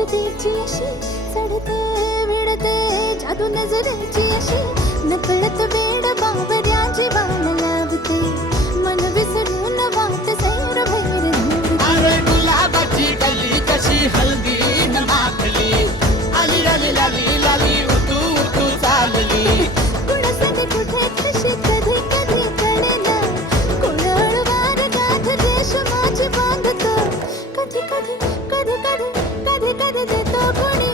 हसतेची अशी चढते भिडते जादू नजरेची अशी नकळत वेड बावऱ्या जीवाला लावते मन विसरून वाट सैर भैर अरे गुलाबाची गल्ली कशी हल्दी न माखली आली लाली लाली लाली उतू उतू चालली कुणासाठी कुठे कशी कधी कधी कळेना कोणाळवार गाठ देश माझी बांधतो कधी कधी कधी कधी कधी कधी देतो कोणी